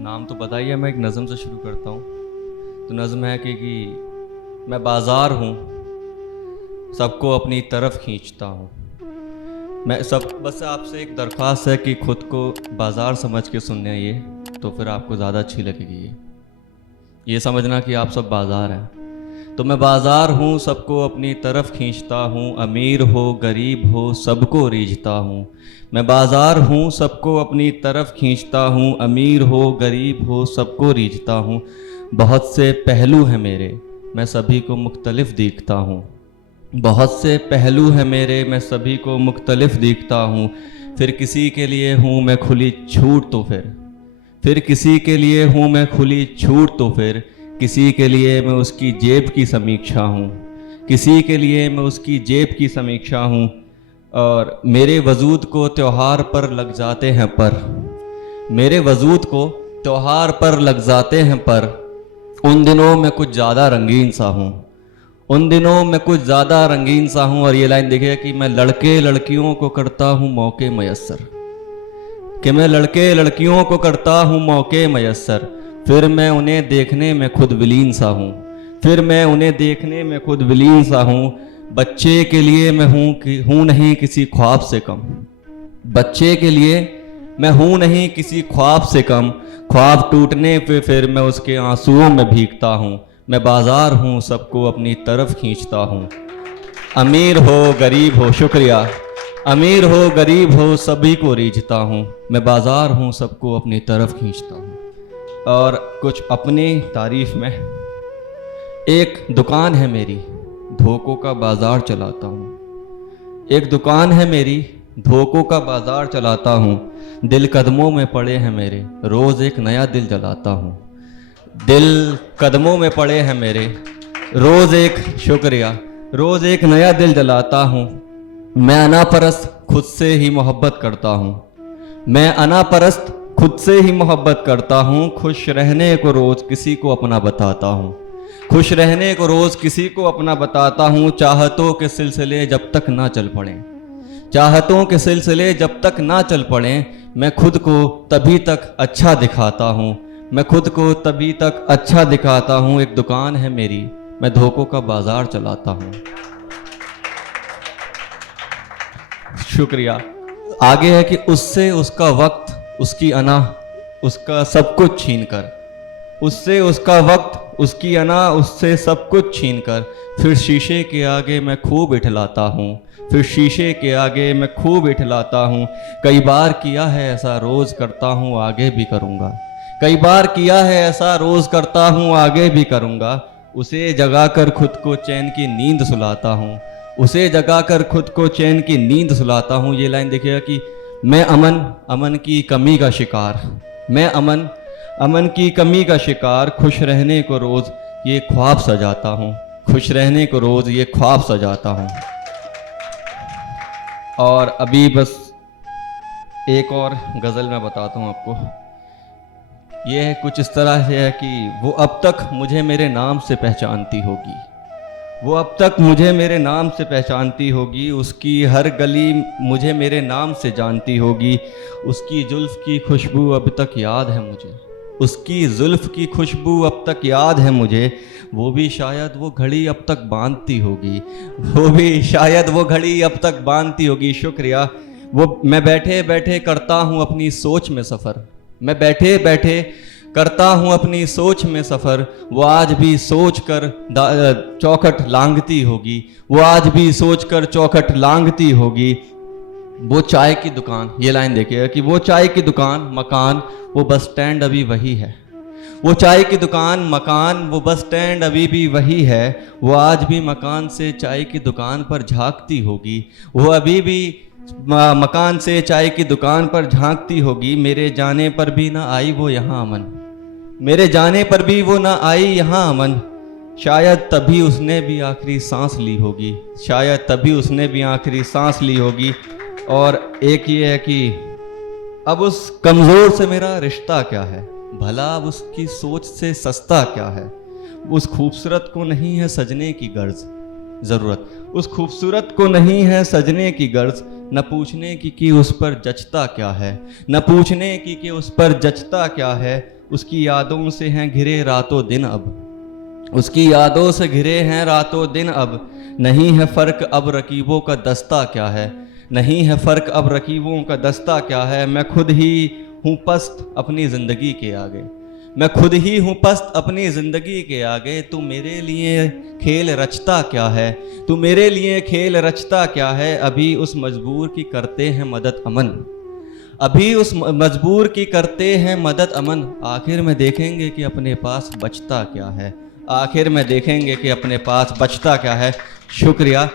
नाम तो पता ही है। मैं एक नज़म से शुरू करता हूँ। तो नज़म है कि मैं बाज़ार हूँ, सबको अपनी तरफ खींचता हूँ। मैं सब बस आपसे एक दरख्वास्त है कि ख़ुद को बाज़ार समझ के सुनने ये, तो फिर आपको ज़्यादा अच्छी लगेगी। ये समझना कि आप सब बाज़ार हैं। तो मैं बाज़ार हूँ, सबको अपनी तरफ खींचता हूँ। अमीर हो गरीब हो सबको रीझता हूँ। मैं बाज़ार हूँ, सबको अपनी तरफ खींचता हूँ। अमीर हो गरीब हो सबको रीझता हूँ। बहुत से पहलू हैं मेरे, मैं सभी को मुख्तलिफ देखता हूँ। बहुत से पहलू हैं मेरे, मैं सभी को मुख्तलिफ देखता हूँ। फिर किसी के लिए हूँ मैं खुली छूट तो फिर किसी के लिए हूँ मैं खुली छूट तो फिर किसी के लिए मैं उसकी जेब की समीक्षा हूँ। किसी के लिए मैं उसकी जेब की समीक्षा हूँ। और मेरे वजूद को त्योहार पर लग जाते हैं पर, मेरे वजूद को त्योहार पर लग जाते हैं पर, उन दिनों मैं कुछ ज़्यादा रंगीन सा हूँ। उन दिनों मैं कुछ ज़्यादा रंगीन सा हूँ। और ये लाइन देखिए कि मैं लड़के लड़कियों को करता हूँ मौके मयस्सर, कि मैं लड़के लड़कियों को करता हूँ मौके मयस्सर। फिर मैं उन्हें देखने में खुद विलीन सा हूँ। फिर मैं उन्हें देखने में खुद विलीन सा हूँ। बच्चे के लिए मैं हूँ नहीं किसी ख्वाब से कम। बच्चे के लिए मैं हूँ नहीं किसी ख्वाब से कम। ख्वाब टूटने पे फिर मैं उसके आंसुओं में भीगता हूँ। मैं बाज़ार हूँ, सबको अपनी तरफ खींचता हूँ। अमीर हो गरीब हो, शुक्रिया। अमीर हो गरीब हो सभी को रीझता हूँ। मैं बाज़ार हूँ, सबको अपनी तरफ खींचता हूँ। और कुछ अपनी तारीफ़ में, एक दुकान है मेरी, धोखों का बाज़ार चलाता हूँ। एक दुकान है मेरी, धोखों का बाज़ार चलाता हूँ। दिल कदमों में पड़े हैं मेरे, रोज़ एक नया दिल जलाता हूँ। दिल कदमों में पड़े हैं मेरे, रोज़ एक, शुक्रिया, रोज़ एक नया दिल जलाता हूँ। मैं अनापरस्त खुद से ही मोहब्बत करता हूँ। मैं अनापरस्त खुद से ही मोहब्बत करता हूँ। खुश रहने को रोज़ किसी को अपना बताता हूँ। खुश रहने को रोज़ किसी को अपना बताता हूँ। चाहतों के सिलसिले जब तक ना चल पड़ें, चाहतों के सिलसिले जब तक ना चल पड़ें, मैं खुद को तभी तक अच्छा दिखाता हूँ। मैं खुद को तभी तक अच्छा दिखाता हूँ। एक दुकान है मेरी, मैं धोखों का बाज़ार चलाता हूँ। शुक्रिया। आगे है कि उससे उसका वक्त, उसकी अना, उसका सब कुछ छीन कर, उससे उसका वक्त, उसकी अना, उससे सब कुछ छीन कर, फिर शीशे के आगे मैं खूब इठलाता हूँ। फिर शीशे के आगे मैं खूब इठलाता हूँ। कई बार किया है ऐसा, रोज़ करता हूँ, आगे भी करूँगा। कई बार किया है ऐसा, रोज़ करता हूँ, आगे भी करूँगा। उसे जगाकर खुद को चैन की नींद सुलाता हूँ। उसे जगाकर खुद को चैन की नींद सुलाता हूँ। ये लाइन देखिएगा कि मैं अमन की कमी का शिकार, मैं अमन की कमी का शिकार, खुश रहने को रोज़ ये ख्वाब सजाता हूँ। खुश रहने को रोज़ ये ख्वाब सजाता हूँ। और अभी बस एक और गज़ल मैं बताता हूँ आपको। ये है कुछ इस तरह से है कि वो अब तक मुझे मेरे नाम से पहचानती होगी। वो अब तक मुझे मेरे नाम से पहचानती होगी। उसकी हर गली मुझे मेरे नाम से जानती होगी। उसकी जुल्फ़ की खुशबू अब तक याद है मुझे। उसकी जुल्फ़ की खुशबू अब तक याद है मुझे। वो भी शायद वो घड़ी अब तक बांधती होगी। वो भी शायद वो घड़ी अब तक बांधती होगी। शुक्रिया। वो मैं बैठे बैठे करता हूँ अपनी सोच में सफ़र। मैं बैठे बैठे करता हूँ अपनी सोच में सफ़र। वो आज भी सोच कर चौखट लांघती होगी। वो आज भी सोच कर चौखट लांघती होगी। वो चाय की दुकान, ये लाइन देखिएगा कि वो चाय की दुकान, मकान, वो बस स्टैंड अभी वही है। वो चाय की दुकान, मकान, वो बस स्टैंड अभी भी वही है। वो आज भी मकान से चाय की दुकान पर झांकती होगी। वो अभी भी मकान से चाय की दुकान पर झांकती होगी। मेरे जाने पर भी ना आई वो यहाँ अमन, मेरे जाने पर भी वो ना आई यहाँ अमन। शायद तभी उसने भी आखिरी सांस ली होगी। शायद तभी उसने भी आखिरी सांस ली होगी। और एक ये है कि अब उस कमज़ोर से मेरा रिश्ता क्या है, भला अब उसकी सोच से सस्ता क्या है। उस खूबसूरत को नहीं है सजने की गर्ज ज़रूरत, उस खूबसूरत को नहीं है सजने की गर्ज। न पूछने की कि उस पर जचता क्या है, न पूछने की कि उस पर जचता क्या है। उसकी यादों से हैं घिरे रातों दिन अब, उसकी यादों से घिरे हैं रातों दिन अब। नहीं है फ़र्क अब रकीबों का दस्ता क्या है, नहीं है फ़र्क अब रकीबों का दस्ता क्या है। मैं खुद ही हूँ पस्त अपनी ज़िंदगी के आगे, मैं खुद ही हूँ पस्त अपनी ज़िंदगी के आगे। तू मेरे लिए खेल रचता क्या है, तू मेरे लिए खेल रचता क्या है। अभी उस मजबूर की करते हैं मदद अमन, अभी उस मजबूर की करते हैं मदद अमन। आखिर में देखेंगे कि अपने पास बचता क्या है, आखिर में देखेंगे कि अपने पास बचता क्या है। शुक्रिया।